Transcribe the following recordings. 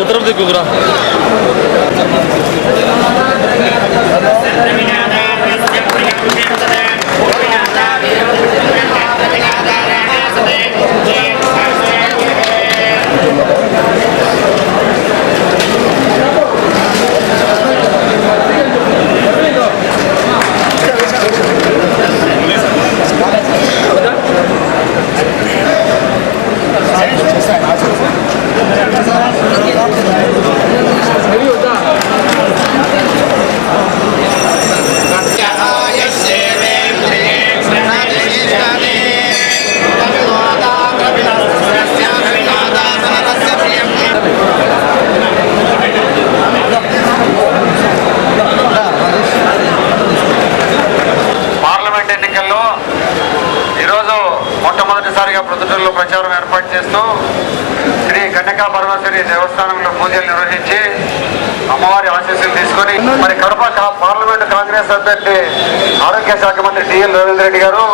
उत्तर दिक्कुरा మొట్టమొదటిసారిగా ప్రొద్దుటూరులో ప్రచారం ఏర్పాటు చేస్తూ శ్రీ కన్యకా పరమేశ్వరి దేవస్థానంలో పూజలు నిర్వహించి అమ్మవారి ఆశీస్సులు తీసుకొని మరి కడప పార్లమెంటు కాంగ్రెస్ అభ్యర్థి ఆరోగ్య శాఖ మంత్రి టిఎల్ రవీంద్ర రెడ్డి గారు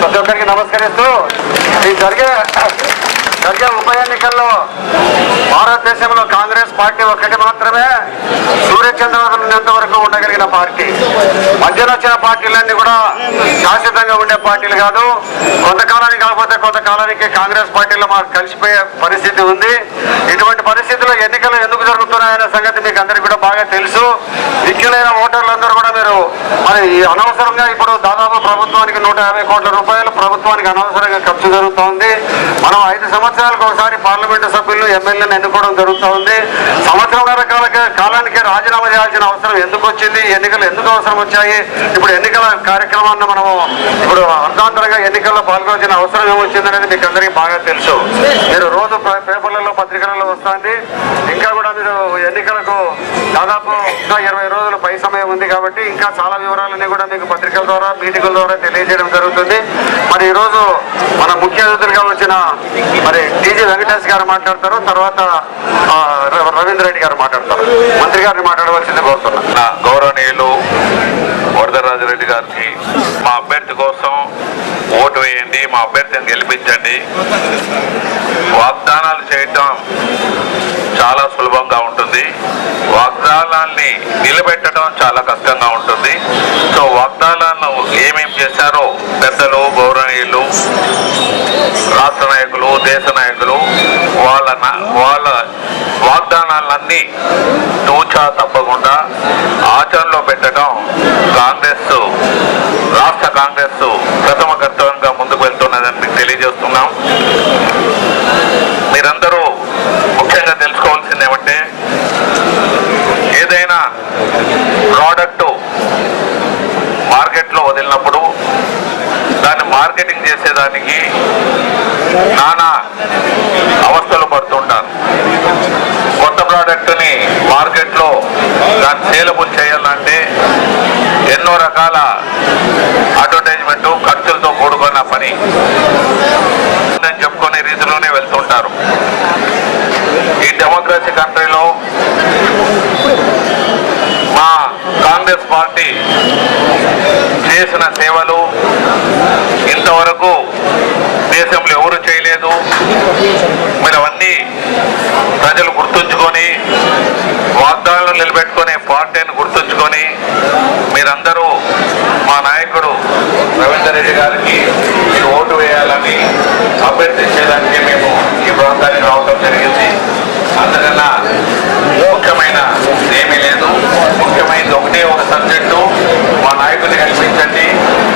ప్రతి ఒక్కరికి నమస్కరిస్తూ ఈ జరిగే ఉప ఎన్నికల్లో భారతదేశంలో కాంగ్రెస్ పార్టీ ఒక్కటి మాత్రమే సూర్యచంద్రుడు ఉన్నంత వరకు ఉండగలిగిన పార్టీ. మధ్యలో వచ్చిన పార్టీలన్నీ కూడా శాశ్వతంగా ఉండే పార్టీలు కాదు. కొంతకాలానికి కాకపోతే కొంతకాలానికి కాంగ్రెస్ పార్టీలో మాకు కలిసిపోయే పరిస్థితి ఉంది. ఇటువంటి పరిస్థితుల్లో ఎన్నికలు ఎందుకు జరుగుతున్నాయనే సంగతి మీకు అందరికీ కూడా బాగా తెలుసు. దిక్కులైన ఓటర్లందరూ కూడా మీరు మరి అనవసరంగా ఇప్పుడు దాదాపు ప్రభుత్వానికి 150 కోట్ల రూపాయలు ప్రభుత్వానికి అనవసరంగా ఖర్చు జరుగుతోంది. మనం 5 సంవత్సరాలకు ఒకసారి పార్లమెంటు సభ్యులను ఎమ్మెల్యేలను ఎన్నుకోవడం జరుగుతూ ఉంది. సంవత్సరంన్నర కాలానికి రాజీనామా చేయాల్సిన అవసరం ఎందుకు వచ్చింది, ఎన్నికలు ఎందుకు అవసరం వచ్చాయి, ఇప్పుడు ఎన్నికల కార్యక్రమాన్ని మనము ఇప్పుడు అర్థాంతరంగా ఎన్నికల్లో పాల్గొనాల్సిన అవసరం ఏమొచ్చిందనేది మీకు అందరికీ బాగా తెలుసు. మీరు రోజు పేపర్లలో పత్రికలలో వస్తుంది. ఇంకా కూడా మీరు ఎన్నికలకు దాదాపు ఇంకా 20 రోజులు పై సమయం ఉంది కాబట్టి ఇంకా చాలా వివరాలన్నీ కూడా మీకు పత్రికల ద్వారా మీటింగుల ద్వారా తెలియజేయడం జరుగుతుంది. మరి ఈరోజు మన ముఖ్య అతిథులుగా వచ్చిన మరి టీజీ వెంకటేష్ గారు మాట్లాడతారు, తర్వాత రవీంద్ర రెడ్డి గారు మాట్లాడతారు. మంత్రి గారిని మాట్లాడవలసింది కోరుతున్నా. గౌరవనీయులు వరదరాజరెడ్డి గారికి మా అభ్యర్థి కోసం ఓటు వేయండి, మా అభ్యర్థిని గెలిపించండి. వాగ్దానాలు చేయటం చాలా సులభంగా ఉంటుంది, వాగ్దానాల్ని నిలబెట్టడం చాలా కష్టంగా ఉంటుంది. సో వాగ్దానాలను ఏమేమి చేశారో పెద్దలు, గౌరవనీయులు, రాష్ట్ర నాయకులు, దేశ నాయకులు వాళ్ళ వాగ్దానాలన్నీ తూచా తప్పకుండా ఆచరణలో పెట్టడం కాంగ్రెస్, రాష్ట్ర కాంగ్రెస్ ప్రథమ కర్తవ్యంగా ముందుకు వెళ్తున్నదని మీకు తెలియజేస్తున్నాం. మీరందరూ ముఖ్యంగా తెలుసుకోవాల్సింది ఏమంటే, ఏదైనా ప్రోడక్టు మార్కెట్లో వదిలినప్పుడు దాన్ని మార్కెటింగ్ చేసేదానికి నానా అవస్థలు పడుతుంటారు. కొత్త ప్రోడక్ట్ని మార్కెట్లో దాన్ని సేలబుల్ చేయాలంటే ఎన్నో రకాల అడ్వర్టైజ్మెంట్ ఖర్చులతో కూడుకున్న పని అని చెప్పుకునే రీతిలోనే వెళ్తుంటారు. ఈ డెమోక్రసీ కంట్రీలో మా కాంగ్రెస్ పార్టీ చేసిన సేవలు ఇంతవరకు దేశంలో ఎవరు చేయలేదు. మీరు అవన్నీ ప్రజలు గుర్తుంచుకొని, వాగ్దానాలు నిలబెట్టుకునే పార్టీని గుర్తుంచుకొని మీరందరూ మా నాయకుడు రవీంద్ర రెడ్డి గారికి మీరు ఓటు వేయాలని అభ్యర్థించేదానికి మేము ఈ ప్రాంతానికి రావడం జరిగింది. అంతకన్నా ముఖ్యమైన ఏమీ లేదు. ముఖ్యమైనది ఒక సబ్జెక్టు, మా నాయకుడిని కల్పించండి.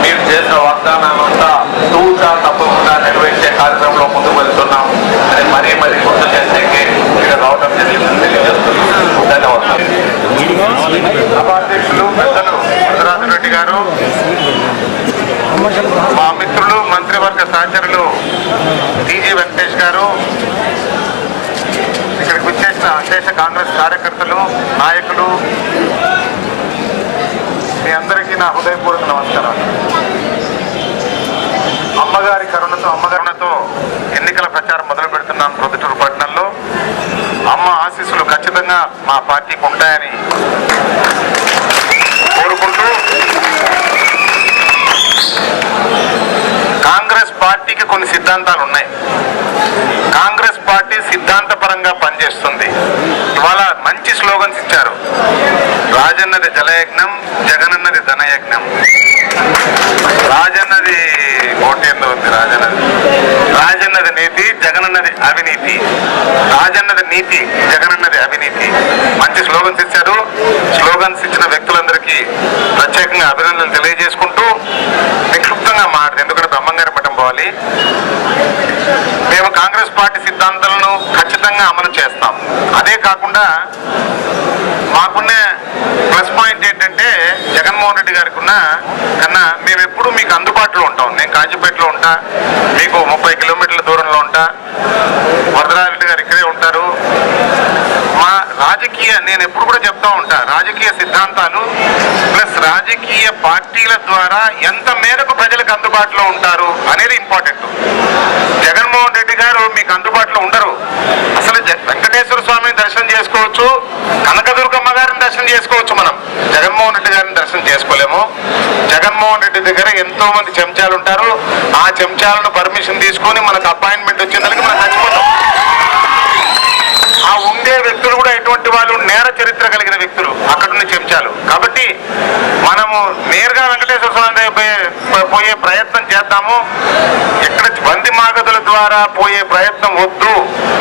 మీరు చేసిన వాగ్దానాలంతా తూచా తప్పకుండా నెరవేర్చే కార్యక్రమంలో ముందుకు వెళ్తున్నాం అని మరీ గుర్తు చేసేకి ఇక్కడ రావడం జరిగిందని తెలియజేస్తున్నాం. ధన్యవాదాలు. సభాధ్యక్షులు పెద్దలు వరదరాజరెడ్డి గారు, మా మిత్రులు మంత్రివర్గ సహచరులు టీజీ వెంకటేష్ గారు, ఇక్కడికి వచ్చేసిన అశేష కాంగ్రెస్ కార్యకర్తలు, నాయకులు, మీ అందరికీ నా హృదయపూర్వక నమస్కారాలు. అమ్మగారి కరుణతో ఎన్నికల ప్రచారం మొదలు పెడుతున్నాం ప్రొద్దుటూరు పట్టణంలో. అమ్మ ఆశీస్సులు ఖచ్చితంగా మా పార్టీకి ఉంటాయని కోరుకుంటూ కాంగ్రెస్ పార్టీ పార్టీకి కొన్ని సిద్ధాంతాలు ఉన్నాయి. కాంగ్రెస్ పార్టీ సిద్ధాంతపరంగా పనిచేస్తుంది. ఇవాళ మంచి స్లోగన్స్ ఇచ్చారు. రాజన్నది జలయజ్ఞం, జగనన్నది ధనయజ్ఞం. రాజన్నది ఓటేందో ఉంది. రాజన్నది నీతి, జగనన్నది అవినీతి. రాజన్నది నీతి, జగనన్నది అవినీతి. మంచి స్లోగన్స్ ఇచ్చారు. స్లోగన్స్ ఇచ్చిన వ్యక్తులందరికీ ప్రత్యేకంగా అభినందనలు తెలియజేసుకుంటూ నిక్షిప్తంగా మాట్లాడు, ఎందుకంటే బ్రహ్మంగారి పట్టం పోవాలి. మేము కాంగ్రెస్ పార్టీ సిద్ధాంతాలను ఖచ్చితంగా అమలు చేస్తాం. అదే కాకుండా మాకున్న ప్లస్ పాయింట్ ఏంటంటే జగన్మోహన్ రెడ్డి గారికి ఉన్న కన్నా మేము ఎప్పుడు మీకు అందుబాటులో ఉంటాం. నేను కాజీపేటలో ఉంటా, మీకు 30 కిలోమీటర్ల దూరంలో ఉంటా. వరదరారెడ్డి గారు ఇక్కడే ఉంటారు. మా రాజకీయ, నేను ఎప్పుడు కూడా చెప్తా ఉంటా, రాజకీయ సిద్ధాంతాలు ప్లస్ రాజకీయ పార్టీల ద్వారా ఎంత మేరకు ప్రజలకు అందుబాటులో ఉంటారు అనేది ఇంపార్టెంట్. జగన్మోహన్ రెడ్డి గారు మీకు అందుబాటులో ఉండరు. అసలు వెంకటేశ్వర స్వామిని దర్శనం చేసుకోవచ్చు, కనకదుర్గమ్మ గారిని దర్శనం చేసుకోవచ్చు. మనం జగన్మోహన్ రెడ్డి గారిని దర్శనం చేసుకోలేము. జగన్మోహన్ రెడ్డి దగ్గర ఎంతో మంది చెంచాలు ఉంటారు. ఆ చెంచాలను పర్మిషన్ తీసుకొని మనకు అపాయింట్మెంట్ వచ్చిందానికి మనం చచ్చిపోతాం. ఆ ఉండే వ్యక్తులు కూడా ఎటువంటి వాళ్ళు నేర చరిత్ర కలిగిన వ్యక్తులు, అక్కడున్న చెంచాలు. కాబట్టి మనము నేరుగా వెంకటేశ్వర స్వామి పోయే ప్రయత్నం చేద్దాము. ఎక్కడ బంది మాగదుల ద్వారా పోయే ప్రయత్నం వద్దు.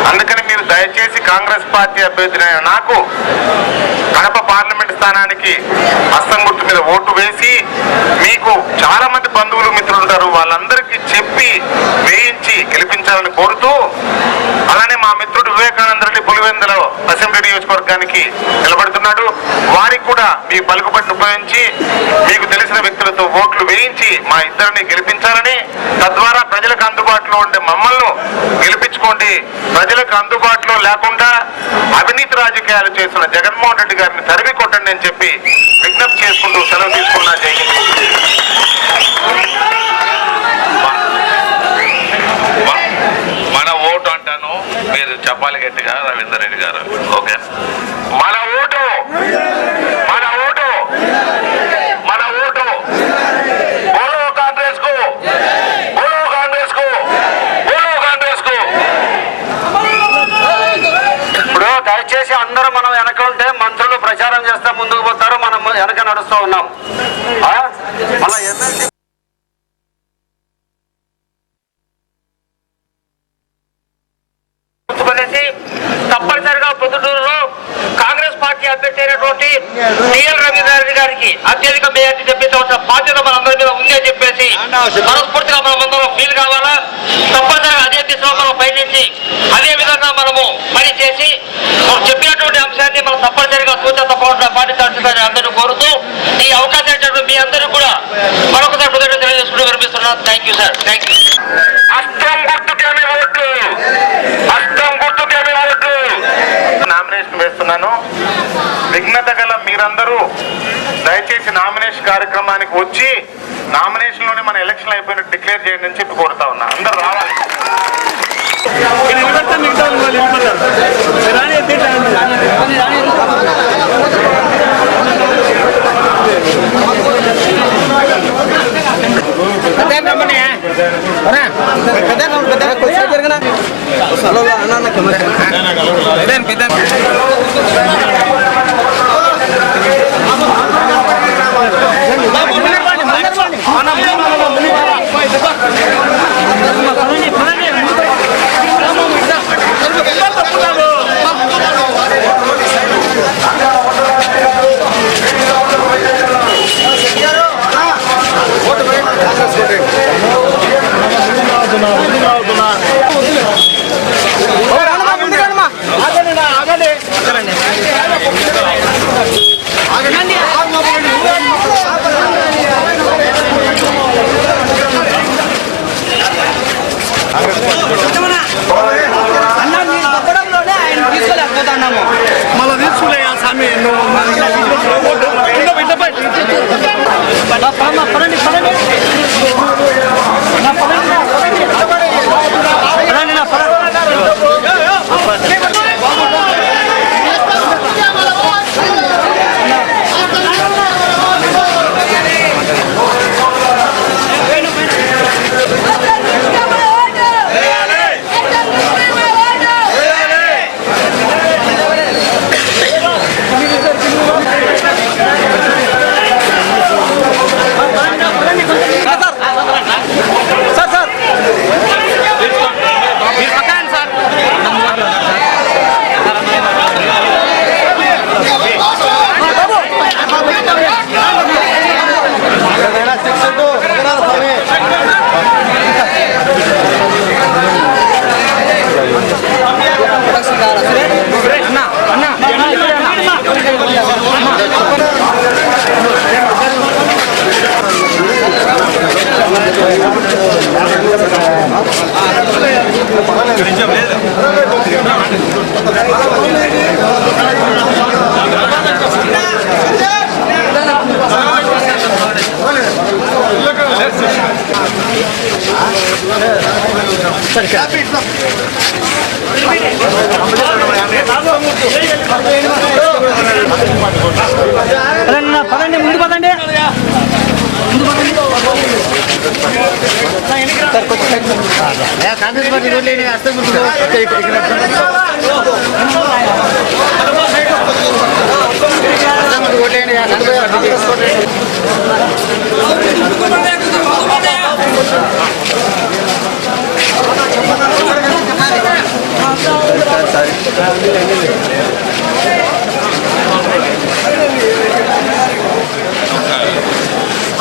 అందుకని మీరు దయచేసి కాంగ్రెస్ పార్టీ అభ్యర్థి నాకు కడప పార్లమెంట్ స్థానానికి హస్తం గుర్తు మీద ఓటు వేసి, మీకు చాలా మంది బంధువులు మిత్రులు ఉంటారు, వాళ్ళందరికీ చెప్పి వేయించి గెలిపించాలని కోరుతూ, అలానే మా మిత్రుడు వివేకానంద రెడ్డి పులివెందులో అసెంబ్లీ నియోజకవర్గానికి నిలబడుతున్నాడు. వారికి కూడా మీ పలుకుబడిని ఉపయోగించి మీకు తెలిసిన వ్యక్తులతో ఓట్లు వేయించి మా ఇద్దరిని గెలిపించాలని, తద్వారా ప్రజలకు అందుబాటులో ఉండే మమ్మల్ని గెలిపించుకోండి. ప్రజలకు అందుబాటులో లేకుండా అవినీతి రాజకీయాలు చేస్తున్న జగన్మోహన్ రెడ్డి గారిని తరిమి కొట్టండి అని చెప్పి విజ్ఞప్తి చేసుకుంటూ సెలవు తీసుకున్నా. జై హింద్. మన ఓటు అంటాను, మీరు చెప్పాలి గట్టిగా రవీందర్ రెడ్డి గారు. ఓకే, మన ఓటు, మన ఓటు, మన ఓటు. బోలో కాంగ్రెస్ కు, బోలో కాంగ్రెస్ కు, బోలో కాంగ్రెస్ కు. ఇప్పుడు దయచేసి అందరూ మనం వెనక ఉంటే మంత్రులు ప్రచారం చేస్తే ముందుకు పోతారు, మనం వెనక నడుస్తూ ఉన్నాం. మళ్ళీ ఎమ్మెల్సీ తప్పనిసరిగా పొద్దుటూరులో కాంగ్రెస్ పార్టీ అభ్యర్థి అయినటువంటి టిఎల్ రవీంద్రారెడ్డి గారికి అత్యధిక మెజార్టీ తెప్పించవలసిన బాధ్యత మనందరి మీద ఉందని చెప్పేసి మనస్ఫూర్తిగా మనమందరం ఫీల్ కావాలా. తప్పనిసరిగా అదే దిశలో మనం పయనించి అదే విధంగా మనము పని చేసి చెప్పినటువంటి అంశాన్ని మనం తప్పనిసరిగా సూచన తప్పకుండా పాటించాల్సిందని అందరూ కోరుతూ, ఈ అవకాశం ఇచ్చినటువంటి మీ అందరూ కూడా మరొకసారి కృతజ్ఞతలు తెలియజేసుకుంటూ వినిపిస్తున్నాను. Thank you sir. Thank you. Nomination వేస్తున్నాను. విఘ్నత గల మీరందరూ దయచేసి నామినేషన్ కార్యక్రమానికి వచ్చి నామినేషన్ లోనే మన ఎలక్షన్ అయిపోయినట్టు డిక్లేర్ చేయండి అని చెప్పి కోరుతా ఉన్నా. అందరూ రావాలి. మళ్ళీ తీసుకులే స్వామి పదండి ముందు పదండి. కాంగ్రెస్ పార్టీ రోడ్లేని అర్థం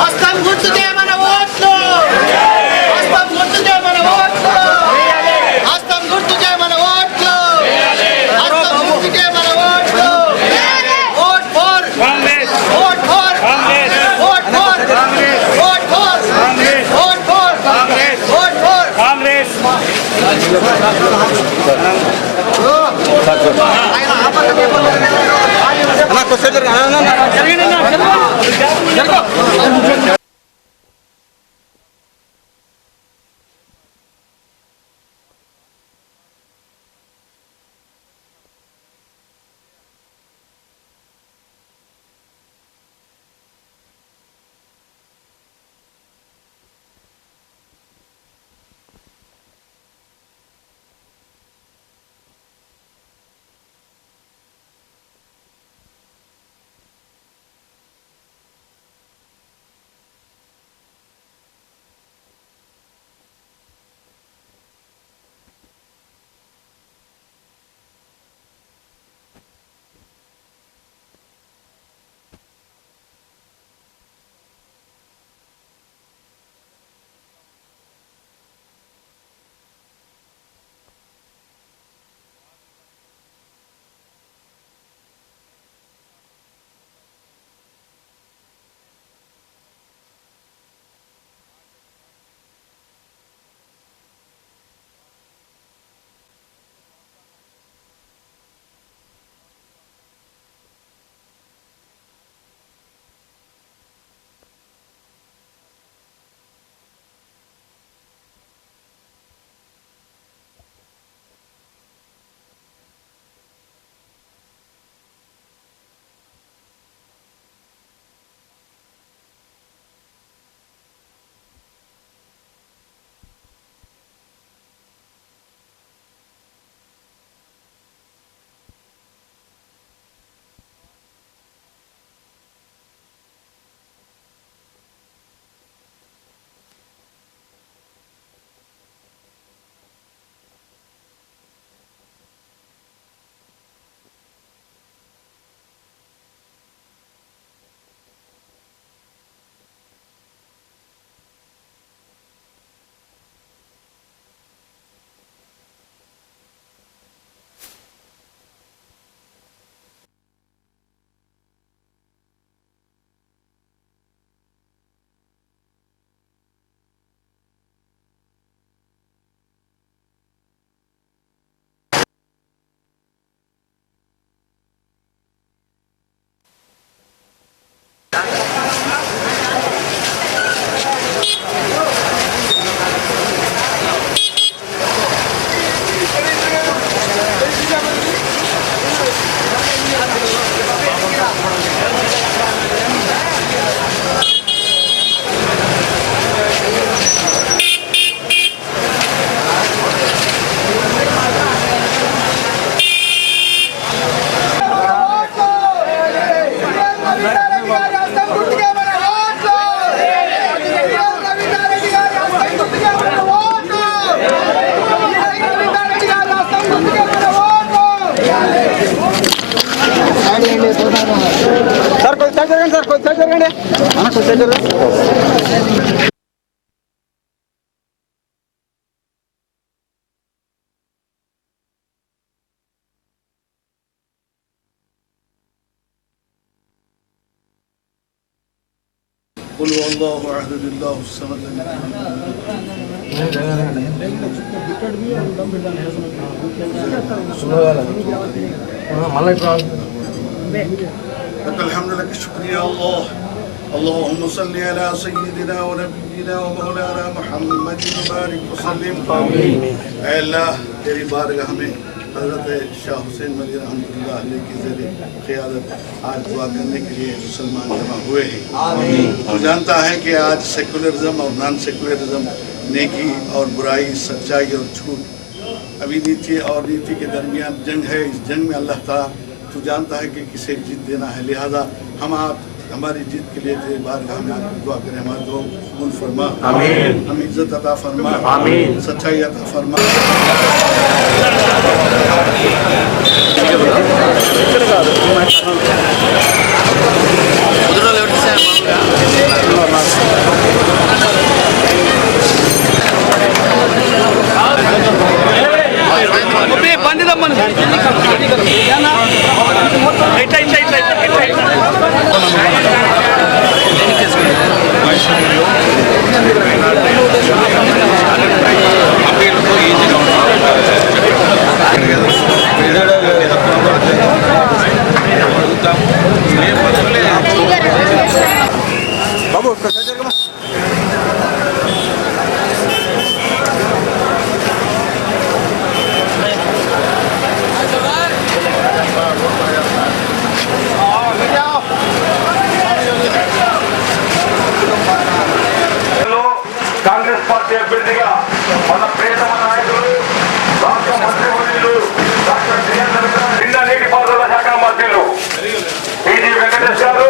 హస్తం గుర్తుకే మన ఓట్లు, హస్తం గుర్తుకే మన ఓట్లు, హస్తం గుర్తుకే మన ఓట్లు, హస్తం గుర్తుకే మన ఓట్లు. Vote for Congress, vote for Congress, vote for Congress, vote for Congress, vote for Congress, vote for Congress. قل هو الله احد الله الصمد لك الحمد لك الشكر يا الله اللهم صل على سيدنا ونبينا ومولانا محمد وبارك وسلم آمين. اے اللہ تیری بارگاہ میں حضرت شاہ حسین ولی رحمۃ اللہ علیہ کی زیر قیادت آج دعا کرنے کے لیے مسلمان جمع ہوئے ہیں. تو جانتا ہے کہ آج سیکولرزم اور نان سیکولرزم، نیکی اور برائی، سچائی اور جھوٹ، ابھی نیتی اور نیتی کے درمیان جنگ ہے. اس جنگ میں اللہ تعالیٰ تو جانتا ہے کہ کسے جیت دینا ہے. لہذا ہم آپ ہماری جیت کے لیے تیرے بارگاہ میں دعا کریں. ہمارے دعا قبول فرما، آمین. ہم عزت عطا فرما، آمین. سچائی عطا فرما. Congress party అభ్యర్థిగా మన ప్రియతమ నాయకులు రాష్ట్ర మంత్రివర్యులు డాక్టర్ జిల్లా నీటిపారుదల శాఖ మంత్రులు పిజి వెంకటేష్ గారు,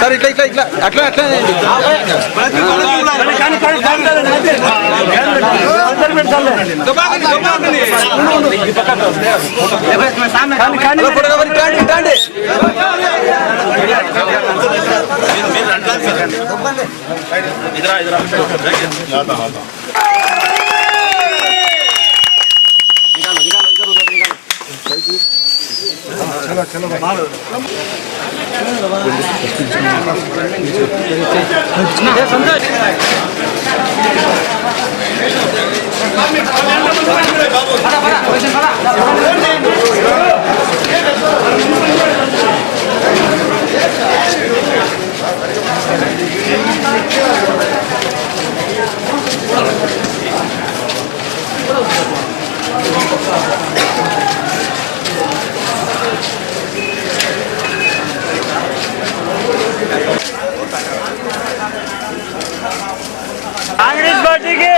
సార్ ఇట్లా ఇట్లా ఇట్లా అట్లా అట్లా కాంగ్రెస్ పార్టీకి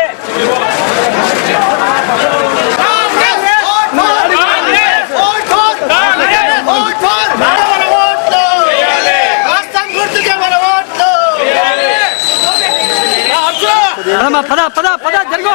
పద పద పద జరుగు.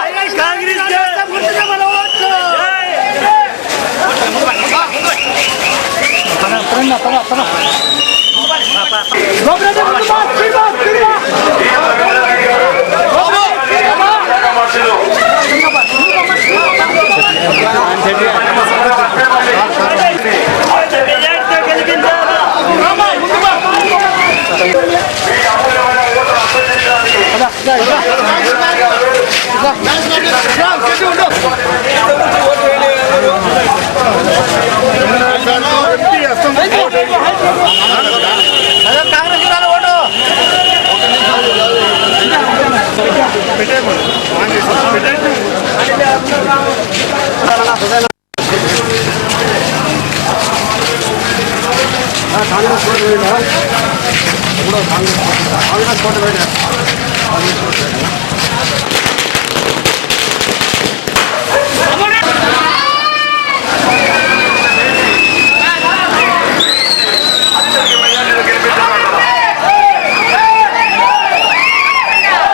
కాంగ్రెస్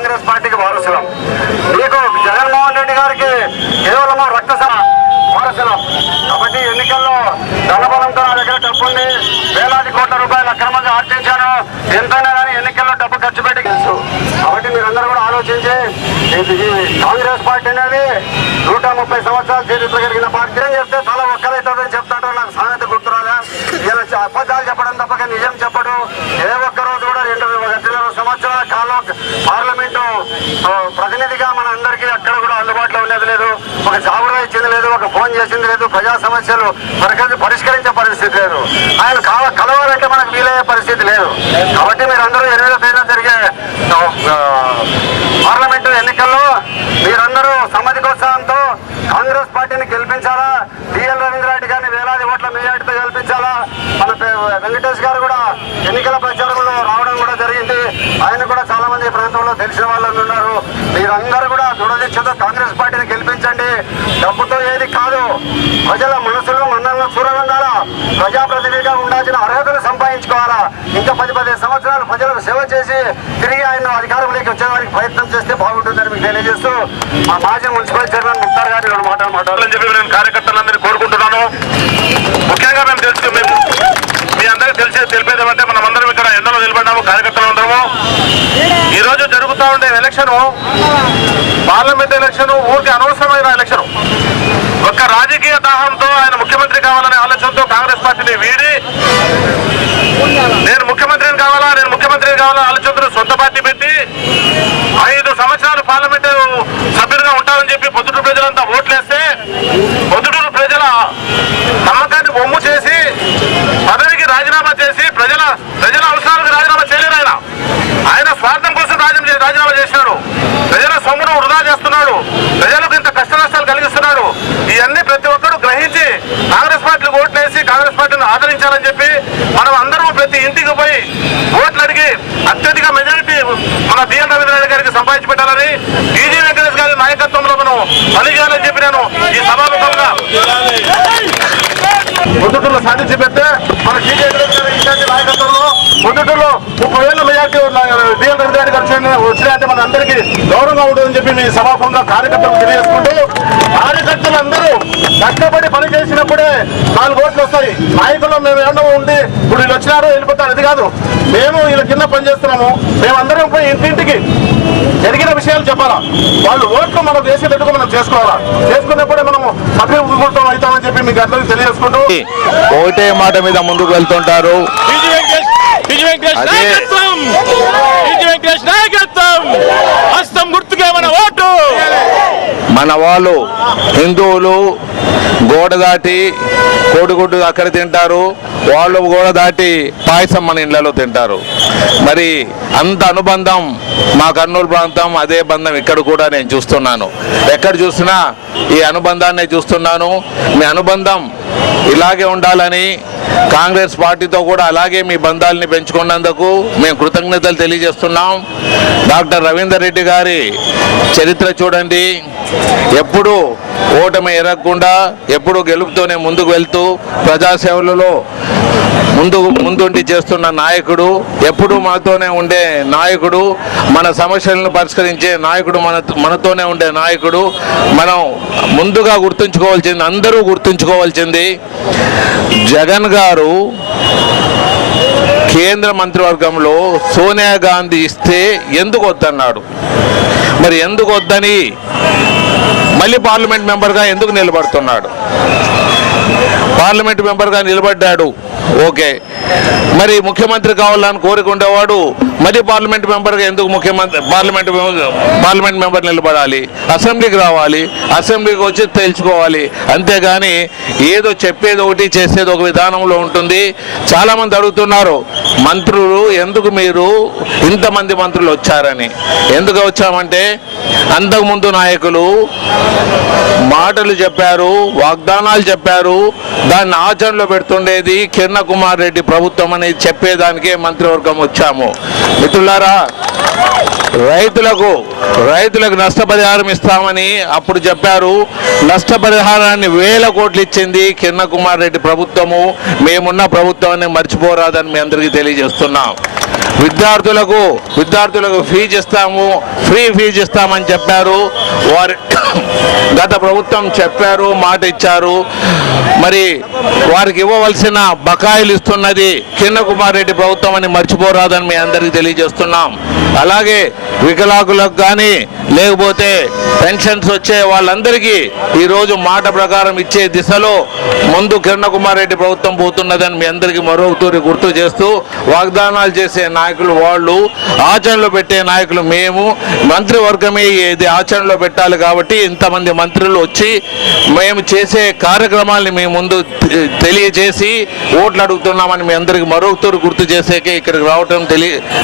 కాంగ్రెస్ పార్టీకి వారసులం. మీకు జగన్మోహన్ రెడ్డి గారికి కేవలము వారసులం. కాబట్టి ఎన్నికల్లో ధనబలంతో నా దగ్గర డబ్బు ఉంది, వేలాది కోట్ల రూపాయలు అక్రమంగా ఆర్జించాను, ఎంతైనా కానీ ఎన్నికల్లో డబ్బు ఖర్చు పెట్టి తెలుసు. కాబట్టి మీరందరూ కూడా ఆలోచించి కాంగ్రెస్ పార్టీ అనేది 130 సంవత్సరాల చరిత్ర కలిగిన పార్టీ అని చెప్తే చాలా ఒక్కరైతుందని చెప్తాడు. నాకు సామెత గుర్తురాలే. ఇలా అబద్ధాలు చెప్పడం తప్పక నిజం చెప్పడు. ఏ ఒక్క రోజు కూడా 2 సంవత్సరాల కాలం పార్లమెంటు ప్రతినిధిగా మన అందరికీ అక్కడ కూడా అందుబాటులో ఉండేది లేదు, ఒక జాబురా ఇచ్చింది లేదు, ఒక ఫోన్ చేసింది లేదు, ప్రజా సమస్యలు పరిష్కరించే పరిస్థితి లేదు, ఆయన కలవాలంటే మనకు వీలయ్యే పరిస్థితి లేదు. కాబట్టి మీరందరూ 8వ తేదీన జరిగే పార్లమెంటు ఎన్నికల్లో మీరందరూ సమ్మతికోత్సాహంతో కాంగ్రెస్ పార్టీని గెలిపించాలా, టిఎల్ రవీంద్రారెడ్డి గారిని వేలాది ఓట్ల మెజార్టీతో గెలిపించాలా. మన వెంకటేష్ గారు కూడా ఎన్నికల ప్రచారంలో రావడం కూడా జరిగింది. ఆయన కూడా చాలా మంది ప్రాంతంలో తెలిసిన వాళ్ళు ఉన్నారు. మీరందరూ కూడా దృఢదీక్షతో కాంగ్రెస్ పార్టీని గెలిపించండి. డబ్బుతో ఏది కాదు, ప్రజల మనసులో మన్నలను చూరగొందాలా, ప్రజాప్రతినిధిగా ఉండాల్సిన అర్హతలు సంపాదించుకోవాలా. ఇంకా 10-15 సంవత్సరాలు ప్రజలకు సేవ చేసి తిరిగి ఆయన అధికారంలోకి వచ్చేవారికి ప్రయత్నం చేస్తే బాగుంటుందని మీకు తెలియజేస్తూ మా మాజీ మున్సిపల్ చైర్మన్ ముక్తార్ గారు 2 మాటలు మాట్లాడాలని చెప్పి నేను కార్యకర్తలందరినీ కోరుకుంటున్నాను. ముఖ్యంగా మేము మీ అందరికీ తెలిపేది ఏమంటే మనమందరం ఇక్కడ ఎండలో నిలబడ్డాము, కార్యకర్తలు అందరము. ఈ రోజు జరుగుతూ ఉండే ఎలక్షన్ పార్లమెంట్ ఎలక్షన్ ఊరికి అనవసరమైన ఎలక్షన్. ఒక్క రాజకీయ దాహంతో ఆయన ముఖ్యమంత్రి కావాలనే ఆలోచనతో కాంగ్రెస్ పార్టీని వీడి నేను ముఖ్యమంత్రిని కావాలా ఆలోచనతో సొంత పార్టీ పెట్టి 5 సంవత్సరాలు పార్లమెంటు సభ్యులుగా ఉంటారని చెప్పి పొద్దుటూరు ప్రజలంతా ఓట్లేస్తే పొద్దుటూరు ప్రజల నమ్మకాన్ని బొమ్ము చేసి పదవికి రాజీనామా చేసి ప్రజల అవసరాలకు రాజీనామా చేయలేరు. ఆయన స్వార్థం కోసం రాజీనామా చేసినాడు. ప్రజల సొమ్మును వృధా చేస్తున్నాడు, ప్రజలకు ఇంత కష్ట నష్టాలు కలిగిస్తున్నాడు. ఇవన్నీ ప్రతి ఒక్కరు గ్రహించి కాంగ్రెస్ పార్టీకి ఓట్లేసి కాంగ్రెస్ పార్టీని ఆదరించాలని చెప్పి మనం అందరూ ప్రతి ఇంటికి పోయి ఓట్లు అడిగి అత్యధిక మెజారిటీ మన టిఎల్ రవీంద్రారెడ్డి గారికి సంపాదించి పెట్టాలని, టీజీ వెంకటేష్ గారి నాయకత్వంలో మనం పనిచేయాలని చెప్పి నేను ఈ సభాముఖంగా పొద్దుటూరులో సాధించి పెడితే మన టీజీ వెంకటేష్ గారి నాయకత్వంలో పొద్దుటూరులో 30,000 మెజార్టీ టిఎల్ రవీంద్రారెడ్డి గారు వచ్చినాయంటే మన అందరికీ గౌరవంగా ఉంటుందని చెప్పి మీ సభాముఖంగా కార్యకర్తలు తెలియజేసుకుంటూ, కార్యకర్తలందరూ కష్టపడి పని చేసినప్పుడే 4 ఓట్లు వస్తాయి. నాయకులు మేము ఏమన్నా ఉండి ఇప్పుడు వీళ్ళు వచ్చినారు వెళ్ళిపోతారు అది కాదు. మేము వీళ్ళ కింద పనిచేస్తున్నాము. మేమందరం పోయి ఇంటింటికి జరిగిన విషయాలు చెప్పాలా, వాళ్ళు ఓట్లు మనం చేసేటట్టుగా మనం చేసుకోవాలా, చేసుకున్నప్పుడే మనము సభ్యులతో అవుతామని చెప్పి మీకు అందరికీ తెలియజేసుకుంటూ ఒకటే మాట మీద ముందుకు వెళ్తుంటారు. మన వాళ్ళు హిందువులు గోడ దాటి కోడిగుడ్డు అక్కడ తింటారు, వాళ్ళు గోడ దాటి పాయసం మన ఇళ్లలో తింటారు. మరి అంత అనుబంధం మా కర్నూలు ప్రాంతం, అదే బంధం ఇక్కడ కూడా నేను చూస్తున్నాను. ఎక్కడ చూసినా ఈ అనుబంధాన్ని చూస్తున్నాను. మీ అనుబంధం ఇలాగే ఉండాలని కాంగ్రెస్ పార్టీతో కూడా అలాగే మీ బంధాలని పెంచుకున్నందుకు మేము కృతజ్ఞతలు తెలియజేస్తున్నాం. డాక్టర్ రవీందర్ రెడ్డి గారి చరిత్ర చూడండి. ఎప్పుడు ఓటమి ఎరగకుండా ఎప్పుడు గెలుపుతోనే ముందుకు వెళ్తూ ప్రజాసేవలలో ముందుండి చేస్తున్న నాయకుడు, ఎప్పుడు మనతోనే ఉండే నాయకుడు, మన సమస్యలను పరిష్కరించే నాయకుడు, మనతోనే ఉండే నాయకుడు. మనం ముందుగా గుర్తుంచుకోవాల్సింది, అందరూ గుర్తుంచుకోవాల్సింది, జగన్ గారు కేంద్ర మంత్రివర్గంలో సోనియా గాంధీ ఇస్తే ఎందుకు వద్దన్నాడు. మరి ఎందుకు వద్దని మళ్ళీ పార్లమెంట్ మెంబర్గా ఎందుకు నిలబడుతున్నాడు? పార్లమెంట్ మెంబర్గా నిలబడ్డాడు, ఓకే. మరి ముఖ్యమంత్రి కావాలని కోరుకుండేవాడు మరి పార్లమెంట్ మెంబర్గా ఎందుకు పార్లమెంట్ మెంబర్ నిలబడాలి? అసెంబ్లీకి రావాలి, అసెంబ్లీకి వచ్చి తెలుసుకోవాలి. అంతేగాని ఏదో చెప్పేది ఒకటి చేసేది ఒక విధానంలో ఉంటుంది. చాలామంది అడుగుతున్నారు, మంత్రులు ఎందుకు మీరు ఇంతమంది మంత్రులు వచ్చారని. ఎందుకు వచ్చామంటే అంతకుముందు నాయకులు మాటలు చెప్పారు, వాగ్దానాలు చెప్పారు, దాన్ని ఆచరణలో పెడుతుండేది కిరణ్ కుమార్ రెడ్డి ప్రభుత్వం అని చెప్పేదానికే మంత్రివర్గం వచ్చాము. మిత్రులారా, రైతులకు నష్టపరిహారం ఇస్తామని అప్పుడు చెప్పారు. నష్టపరిహారాన్ని 1000 కోట్లు ఇచ్చింది కిరణ్ కుమార్ రెడ్డి ప్రభుత్వము. మేమున్న ప్రభుత్వాన్ని మర్చిపోరాదని మీ అందరికీ తెలియజేస్తున్నాం. విద్యార్థులకు ఫీజు ఇస్తాము, ఫ్రీ ఫీజు ఇస్తామని చెప్పారు. వారి గత ప్రభుత్వం చెప్పారు, మాట ఇచ్చారు. మరి వారికి ఇవ్వవలసిన బకాయిలు ఇస్తున్నది కిరణ్ కుమార్ రెడ్డి ప్రభుత్వం అని మర్చిపోరాదని మీ అందరికీ తెలియజేస్తున్నాం. అలాగే వికలాంగులకు కానీ లేకపోతే పెన్షన్స్ వచ్చే వాళ్ళందరికీ ఈరోజు మాట ప్రకారం ఇచ్చే దిశలో ముందు కిరణ్ కుమార్ రెడ్డి ప్రభుత్వం పోతున్నదని మీ అందరికీ మరొకతూరి గుర్తు చేస్తూ, వాగ్దానాలు చేసే నాయకులు వాళ్ళు, ఆచరణలో పెట్టే నాయకులు మేము. మంత్రివర్గమే ఇది ఆచరణలో పెట్టాలి కాబట్టి ఇంతమంది మంత్రులు వచ్చి మేము చేసే కార్యక్రమాల్ని మీ ముందు తెలియజేసి ఓట్లు అడుగుతున్నామని మీ అందరికీ మరొకతూరి గుర్తు చేసేకే ఇక్కడికి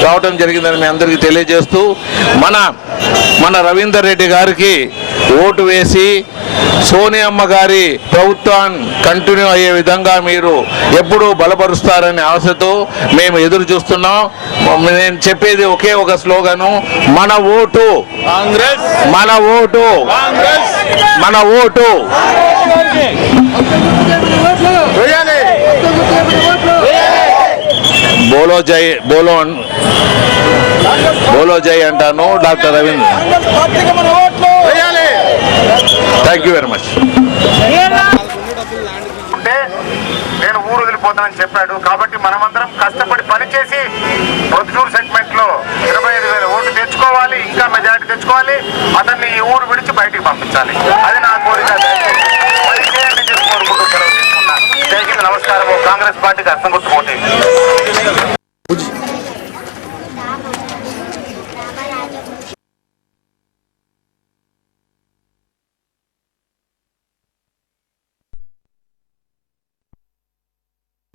రావటం జరిగిందని మీ అందరికీ తెలియజేస్తూ, మన రవీందర్ రెడ్డి గారికి ఓటు వేసి సోనియమ్మ గారి ప్రభుత్వాన్ని కంటిన్యూ అయ్యే విధంగా మీరు ఎప్పుడూ బలపరుస్తారనే ఆశతో మేము ఎదురు చూస్తున్నాం. నేను చెప్పేది ఒకే ఒక స్లోగను, మన ఓటు కాంగ్రెస్, మన ఓటు కాంగ్రెస్, మన ఓటు. బోలో జై అంటాను doctor Ravindra. Thank you very much. నేను ఊరు వదిలిపోతానని చెప్పాడు. కాబట్టి మనమందరం కష్టపడి పనిచేసి ప్రొద్దుటూరు సెగ్మెంట్ లో 25,000 ఓట్లు తెచ్చుకోవాలి, ఇంకా మెజారిటీ తెచ్చుకోవాలి. అతన్ని ఈ ఊరు విడిచి బయటికి పంపించాలి. అది నా కోరిక. పని చేయండి కోరుకుంటూ సెలవు తీసుకున్నాను. జరిగింది. నమస్కారం. కాంగ్రెస్ పార్టీకి అర్థం గుర్తుపోటీ.